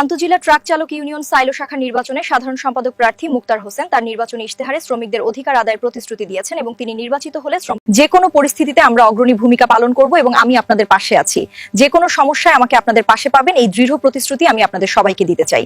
আন্তজেলা truck চালক union silo শাখা নির্বাচনে সাধারণ সম্পাদক প্রার্থী মুক্তার হোসেন তার নির্বাচনী ইশতেহারে শ্রমিকদের অধিকার আদায়ের প্রতিশ্রুতি দিয়েছেন এবং তিনি নির্বাচিত হলে যে কোনো পরিস্থিতিতে আমরা অগ্রণী ভূমিকা পালন করব এবং আমি আপনাদের পাশে আছি। যে কোনো সমস্যায় আমাকে আপনাদের পাশে পাবেন, এই দৃঢ় প্রতিশ্রুতি আমি আপনাদের সবাইকে দিতে চাই।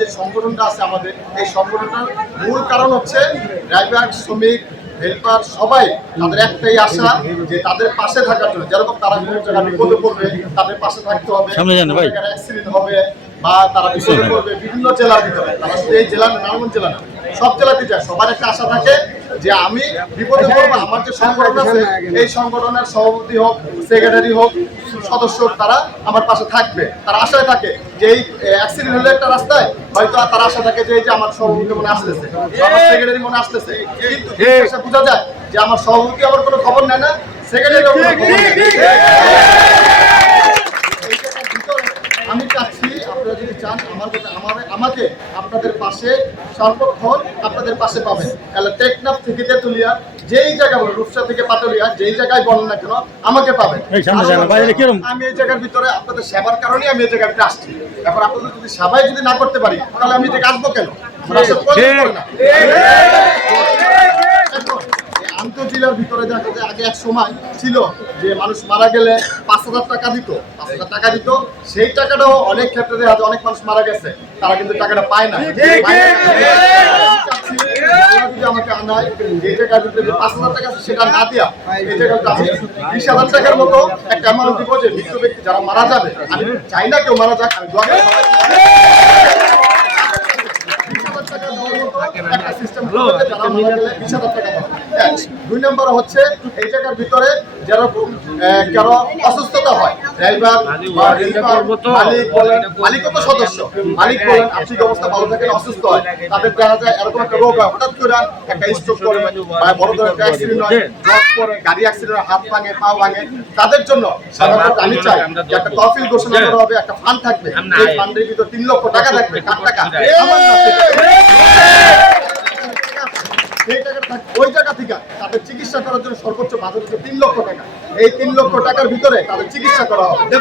যে সংগঠনটা আছে আমাদের, এই সংগঠনটার মূল কারণ হচ্ছে ড্রাইভার, শ্রমিক, হেল্পার সবাই তাদের একটাই আশা যে তাদের পাশে থাকার জন্য, যেরকম তারা কোনো জায়গায় বিপদে পড়বে তাদের পাশে থাকতে হবে, অ্যাক্সিডেন্ট হবে বা তারা বিপদে পড়বে বিভিন্ন জেলার ভিতরে, তারা শুধু এই জেলা নারায়ণগঞ্জ জেলা না, সব জেলাতে যায়, সবার একটা আশা থাকে যে আমি বিপদে পড়বো, আমার যে সংগঠন আছে এই সংগঠনের সভাপতি হোক, সেক্রেটারি হোক, সদস্য তারা আমার পাশে থাকবে, তারা আশায় থাকে যে এই অ্যাক্সিডেন্ট হলে একটা রাস্তায় হয়তো তারা আশা থাকে যে এই যে আমার সভাপতি মনে আসতেছে, আমার সেক্রেটারি মনে আসতেছে, কিন্তু বোঝা যায় যে আমার সভাপতি আমার কোনো খবর নেয় না, সেক্রেটারি আমি চাচ্ছি আপনারা যদি চান আমাকে আপনাদের পাশে সর্বক্ষণ আপনাদের পাশে পাবেন। তাহলে টেকনাফ থেকে তেতুলিয়া যেই জায়গা বলেন, রূপসা থেকে পাটুলিয়া যেই জায়গায় বলেন না কেন আমাকে পাবেন। আমি এই জায়গার ভিতরে আপনাদের সেবার কারণেই আমি এই জায়গায় আসছি। এখন আপনাদের যদি সেবাই যদি না করতে পারি তাহলে আমি এটাকে আসবো কেন? আন্তজেলার ভিতরে দেখা যায় আগে এক সময় ছিল যে মানুষ মারা গেলে ৫,০০০ টাকা দিত, ৫,০০০ টাকা দিত, সেই টাকাটাও অনেক ক্ষেত্রে দেখা যায় অনেক মানুষ মারা গেছে তারা কিন্তু টাকাটা পায় না। যদি আমাকে আনায় যে টাকার ভিতরে ৫,০০০ টাকা সেটা না দিয়া এই টাকাটা আমি ২০,০০০ টাকার মতো একটা অ্যামাউন্ট দিব যে মৃত্যু ব্যক্তি যারা মারা যাবে, আমি চাই না কেউ মারা যাক, আমি দোয়া করি একটা সিস্টেম যারা মারা গেলে ২০,০০০ টাকা পাবে। ২ নম্বর হচ্ছে এই জায়গার ভিতরে যেরকম কারো অসুস্থতা হয়, ড্রাইভার মালিক বলেন, মালিকও তো সদস্য, মালিক বলেন আর্থিক অবস্থা ভালো থাকে না, অসুস্থ হয়, তাদের দেখা যায় এরকম একটা রোগ হয়, হঠাৎ করে একটা স্ট্রোক করে বা বড় ধরনের একটা অ্যাক্সিডেন্ট হয়, জব করে গাড়ি অ্যাক্সিডেন্ট, হাত ভাঙে, পা ভাঙে, তাদের জন্য সাধারণত আমি চাই যে একটা তহবিল ঘোষণা করা হবে, একটা ফান্ড থাকবে, এই ফান্ডের ভিতর ৩ লক্ষ টাকা থাকবে। কার টাকা? আমার না, ওই টাকা থেকে তাদের চিকিৎসা করার জন্য সর্বোচ্চ বাজেট হচ্ছে ৩ লক্ষ টাকা। এই ৩ লক্ষ টাকার ভিতরে তাদের চিকিৎসা করা হবে,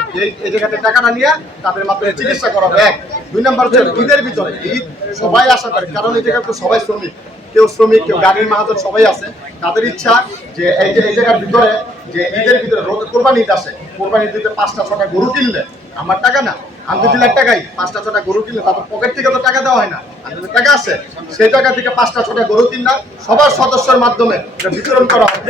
এই জায়গাতে টাকাটা নিয়ে তাদের মাধ্যমে চিকিৎসা করা হবে। ১ ২ নম্বর হচ্ছে ঈদের ভিতরে, ঈদ সবাই আশা করে, কারণ এই জায়গায় তো সবাই শ্রমিক, কেউ শ্রমিক, কেউ গাড়ির মাহাজন, সবাই আছে, তাদের ইচ্ছা যে এই জায়গার ভিতরে যে ঈদের ভিতরে কোরবানি ঈদ আসে, কোরবানি ঈদে ৫টা ৬টা গরু কিনলে আমার টাকা না, আন্তজেলার টাকাই ৫টা ৬টা গরু কিনলে তাদের পকেট থেকে তো টাকা দেওয়া হয় না, আন্তজেলার টাকা আছে, সেই টাকা থেকে ৫টা ৬টা গরু কিনলাম, সবার সদস্যের মাধ্যমে বিতরণ করা হবে।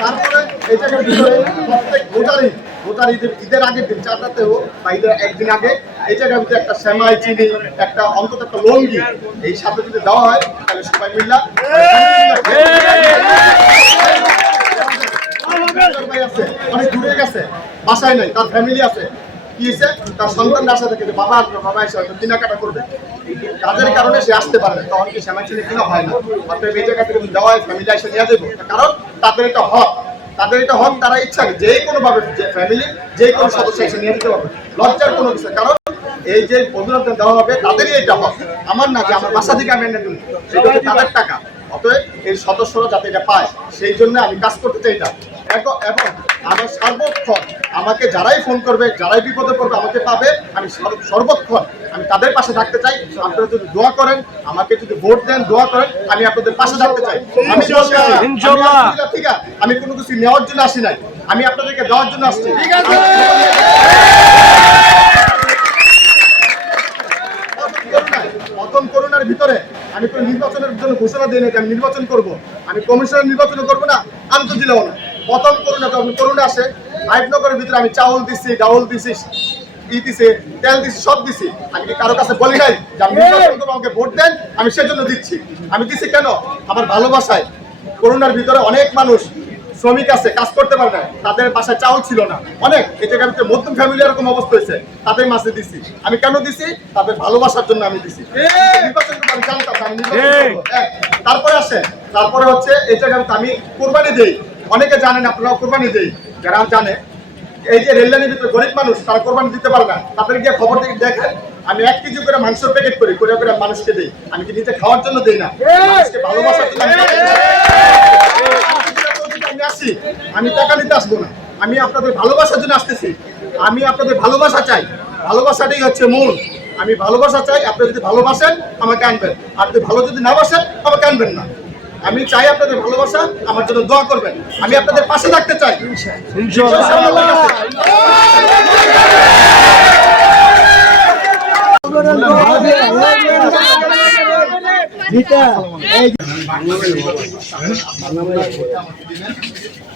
তারপরে এই জায়গার ভিতরে প্রত্যেক ভোটার ঈদের আগের দিন ৪ রাতেও বা ঈদের একদিন আগে এই জায়গার ভিতরে একটা সেমাই, চিনি, একটা অন্তত একটা লঙ্গি এই সাথে যদি দেওয়া হয় তাহলে সবাই মিল্লা অনেক দূরে গেছে, বাসায় নাই, তার ফ্যামিলি আছে, কি হয়েছে তার সন্তান আশা থেকে বাবা আসবে, বাবা এসে হয়তো কেনাকাটা করবে, কাজের কারণে সে আসতে পারে না, তখন কি সেমাই চিনি কিনা হয় না, অর্থাৎ এই জায়গা থেকে দেওয়া হয় ফ্যামিলি এসে নিয়ে যাবো, কারণ তাদের এটা হক, তাদের এটা হক, তারা ইচ্ছা যে কোনো ভাবে যে ফ্যামিলি যে কোনো সদস্য এসে নিয়ে যেতে পারবে, লজ্জার কোনো কিছু, কারণ এই যে অভিনন্দন দেওয়া হবে তাদেরই এটা হক, আমার না যে আমার বাসা থেকে আমি এনে দিন, সেটা হচ্ছে তাদের টাকা, অতএব এই সদস্যরা যাতে এটা পায় সেই জন্য আমি কাজ করতে চাই না। এবং আমার সর্বক্ষণ আমাকে যারাই ফোন করবে, যারাই বিপদে পড়বে আমাকে পাবে, আমি সর্বক্ষণ আমি তাদের পাশে থাকতে চাই। আপনারা যদি দোয়া করেন, আমাকে যদি ভোট দেন, দোয়া করেন, আমি আপনাদের পাশে থাকতে চাই। আমি ঠিক আছে, আমি কোনো কিছু নেওয়ার জন্য আসি নাই, আমি আপনাদেরকে দেওয়ার জন্য আসছি। করোনার ভিতরে আমি কোনো নির্বাচনের জন্য ঘোষণা দিই না যে আমি নির্বাচন করব, আমি কমিশনের নির্বাচন করবো না, আন্তজেলাও না। প্রথম করোনা যখন করোনা আসে, আইবনগরের ভিতরে আমি চাউল দিচ্ছি, ডাউল দিচ্ছি, দিছে, তেল দিছি, সব দিছি। আমি কি কারো কাছে বলি নাই যে আমি নির্বাচন করবো, আমাকে ভোট দেন? আমি সেজন্য দিচ্ছি। আমি দিছি কেন? আমার ভালোবাসায়। করোনার ভিতরে অনেক মানুষ শ্রমিক আছে, কাজ করতে পারে না, তাদের বাসায় চাউল ছিল না, অনেক এই জায়গার মধ্যম ফ্যামিলি এরকম অবস্থা হয়েছে, তাদের মাঝে দিছি। আমি কেন দিছি? তাদের ভালোবাসার জন্য আমি দিছি। নির্বাচন করবো, আমি জানতাম আমি নির্বাচন করবো। তারপরে আসে, তারপরে হচ্ছে এই জায়গায় আমি কোরবানি দেই। অনেকে জানেন, আপনারাও কোরবানি দেই, যারা জানে এই যে রেললাইনের ভিতরে গরিব মানুষ তারা কোরবানি দিতে পারে না, তাদের গিয়ে খবর থেকে দেখেন আমি 1 কেজি করে মাংসের প্যাকেট করি, করে করে মানুষকে দিই। আমি কি নিজে খাওয়ার জন্য দেই না, মানুষকে ভালোবাসার জন্য আমি আসি। আমি টাকা নিতে আসবো না, আমি আপনাদের ভালোবাসার জন্য আসতেছি। আমি আপনাদের ভালোবাসা চাই, ভালোবাসাটাই হচ্ছে মূল। আমি ভালোবাসা চাই, আপনি যদি ভালোবাসেন আমাকে আনবেন, আর যদি ভালো যদি না বাসেন আমাকে আনবেন না। আমি চাই আপনাদের ভালোবাসা, আমার জন্য দোয়া করবেন। আমি আপনাদের পাশে থাকতে চাই।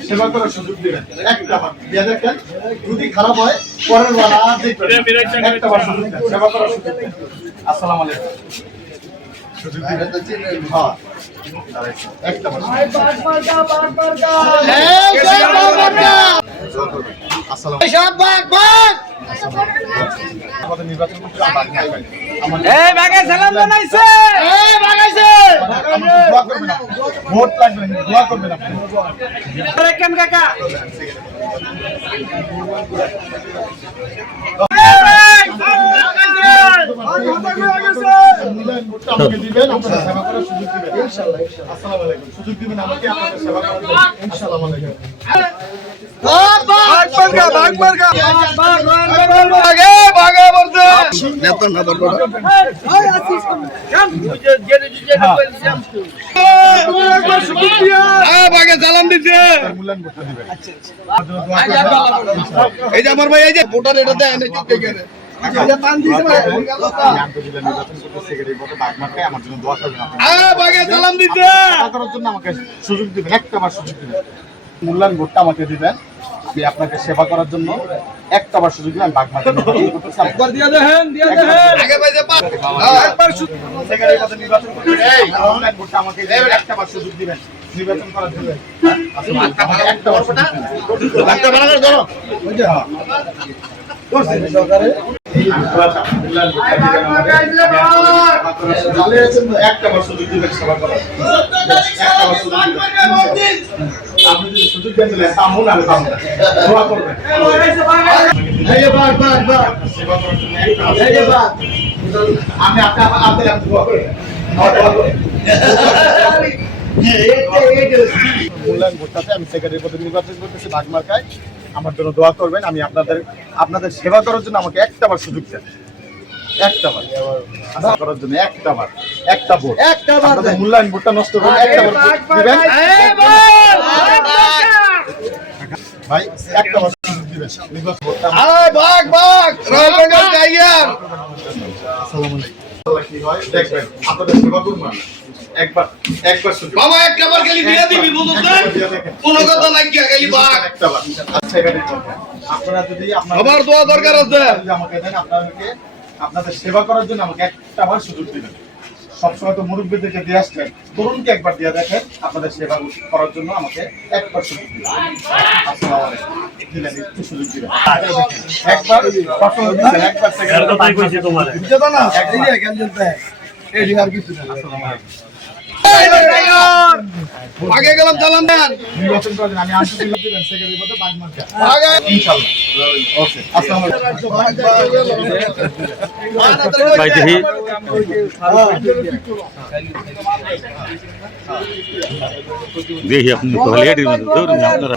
সেবা করার সুযোগ দিবেন, একটা বার দিয়ে দেখেন, যদি খারাপ হয় পরের বার আর দেখবেন, একটা বার সুযোগ দেন, সেবা করার সুযোগ দেন। আসসালামু আলাইকুম। সুযোগ দিবেন, হ্যাঁ একটা বার। আসসালামু আমাদের নির্বাচন করতে দোয়া করবেন, ভোট লাগবে, দোয়া করবেন আপনি। আমাকে দিবেন, আপনাদের সেবা করার সুযোগ দিবেন। ইনশাআল্লাহ, ইনশাআল্লাহ। আসসালামু আলাইকুম। সুযোগ দিবেন আমাকে আপনাদের সেবা করার জন্য। আসসালামু আলাইকুম। এই যে আমার ভাই, এই যে ভোটার এটা দেয় সুযোগ দিবেন, একটাবার সুযোগ দিবেন। মূল্যায়ন ভোটটা আমাকে দিবেন, আমি আপনাকে সেবা করার জন্য একটাবার সুযোগ দিবেন। আমাকে একটাবার সুযোগ দিবেন নির্বাচন করার জন্য। একটাবার সুযোগ দিবেন সেবা করার, আপনি যদি সুযোগ দেন তাহলে আমি পাবো না, দোয়া করবেন। আমি আপনার দোয়া করবেন, মূল্যায়ন ভোটটাতে আমি সেক্রেটারি পদে নির্বাচন করতেছি বাগমার্কায়। আমার জন্য দোয়া করবেন। আমি আপনাদের সেবা করার জন্য আমাকে একটাবার সুযোগ দেন, একটাবার করার জন্য, একটাবার, একটা ভোট, আপনাদের মূল্যায়ন ভোটটা নষ্ট করে একটাবার দিবেন ভাই, একটাবার সুযোগ দিবেন নির্বাচন ভোটটা। আসসালামু আলাইকুম। কি হয় দেখবেন, আপনাদের সেবা করুন না, একবার সুযোগ বাবা একটাবার খালি দিয়ে দিবি, বুঝুন না কোনো কথা নাই কি খালি বাঘ একটাবার। আচ্ছা এবারে আপনারা যদি আমার দোয়া দরকার আছে, আমাকে দেন, আপনাদের সেবা করার জন্য আমাকে একটাবার সুযোগ দিবেন। সবসময় তো মুরব্বীদেরকে দিয়ে আসছেন, তরুণকে একবার দিয়ে দেখেন, আপনাদের সেবা করার জন্য আমাকে একবার সুযোগ দিবেন। আসসালামু আলাইকুম। দিলেন, একটু সুযোগ দিবেন একবার, সবসময় দিচ্ছেন একবার, আগে গেলাম চালান দেন নির্বাচন করার জন্য আমি আন্তর্জাতিক দিবেন সেক্রেটারি পদে বাগমার্কা ইনশাআল্লাহ। ওকে, আসসালামু আলাইকুম। ভাই দেখি দেখি আপনি তাহলে এটির মধ্যে ধরুন আপনারা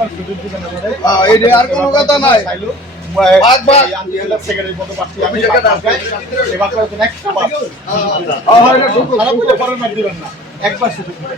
এই আর কোনো কথা নাই। সেক্রেটারি পদে পাচ্ছি আমি, সেবা করার জন্য একবার সুযোগ দিবেন না, একবার সুযোগ দিবেন।